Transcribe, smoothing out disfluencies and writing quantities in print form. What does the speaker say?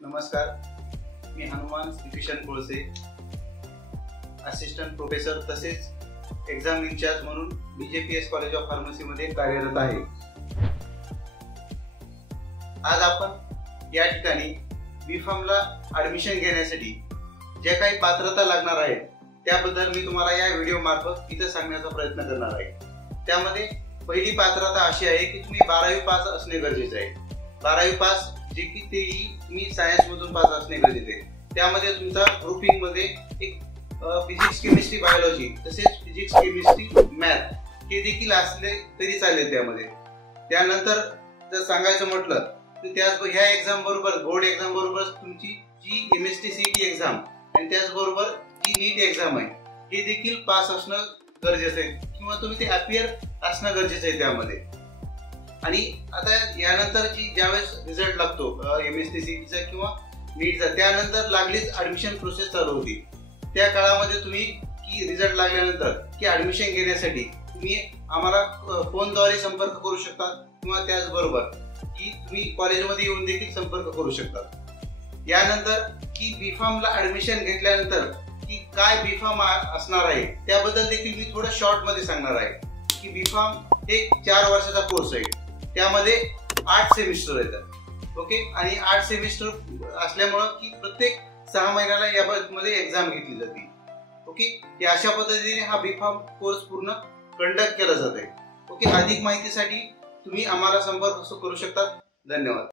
नमस्कार, मी हनुमान श्रीकिशन कोळसे, assistant professor तसेच exam in charge म्हणून BJPS कॉलेज ऑफ फार्मसी मध्ये कार्यरत आहे। आज आपण या ठिकाणी B.Pharm ला ऍडमिशन घेण्यासाठी जे काही पात्रता लागणार आहे त्याबद्दल मी तुम्हाला या व्हिडिओ मार्फत इथे सांगण्याचा प्रयत्न करणार आहे। त्यामध्ये पहिली पात्रता अशी आहे की तुम्ही 12वी पास असणे गरजेचे आहे। 12वी पास जे की तेही तुम्ही सायन्स मधून पास असणे गरजेचे आहे। त्यामध्ये तुमचा ग्रुपिंग मध्ये एक फिजिक्स केमिस्ट्री बायोलॉजी तसेच फिजिक्स केमिस्ट्री मॅथ हे देखील असले तरी चालेल। त्यानंतर जर सांगायचं म्हटलं तर त्याच ह्या एक्झाम बरोबर बोर्ड एक्झाम बरोबर तुमची जी MST CET एक्झाम आणि त्याचबरोबर जी नीट एक्झाम आहे हे देखील पास असणं गरजेचं आहे किंवा तुम्ही ते अपियर असणं गरजेचं आहे त्यामध्ये। आणि आता यानंतर ज्यावेळेस रिझल्ट लागतो MST CET चा किंवा नीटचा त्यानंतर लागलीच ऍडमिशन प्रोसेस चालू होती। त्या काळामध्ये तुम्ही की रिझल्ट लागल्यानंतर की ऍडमिशन घेण्यासाठी तुम्ही आम्हाला फोनद्वारे संपर्क करू शकता किंवा त्याचबरोबर की तुम्ही कॉलेजमध्ये येऊन देखील संपर्क करू शकता। यानंतर की B.Pharm ला ऍडमिशन घेतल्यानंतर की काय B.Pharm असणार आहे त्याबद्दल देखील मी थोडं शॉर्ट मध्ये सांगणार आहे की B.Pharm हे 4 वर्षाचा कोर्स आहे। त्यामध्ये 8 सेमिस्टर येतात। ओके, आणि 8 सेमिस्टर असल्यामुळे की प्रत्येक 6 महिन्याला यामध्ये एक्झाम घेतली जाते। ओके, अशा पद्धतीने हा B.Pharm कोर्स पूर्ण कंडक्ट केला जातो। ओके, अधिक माहितीसाठी तुम्ही आम्हाला संपर्क करू शकता। धन्यवाद।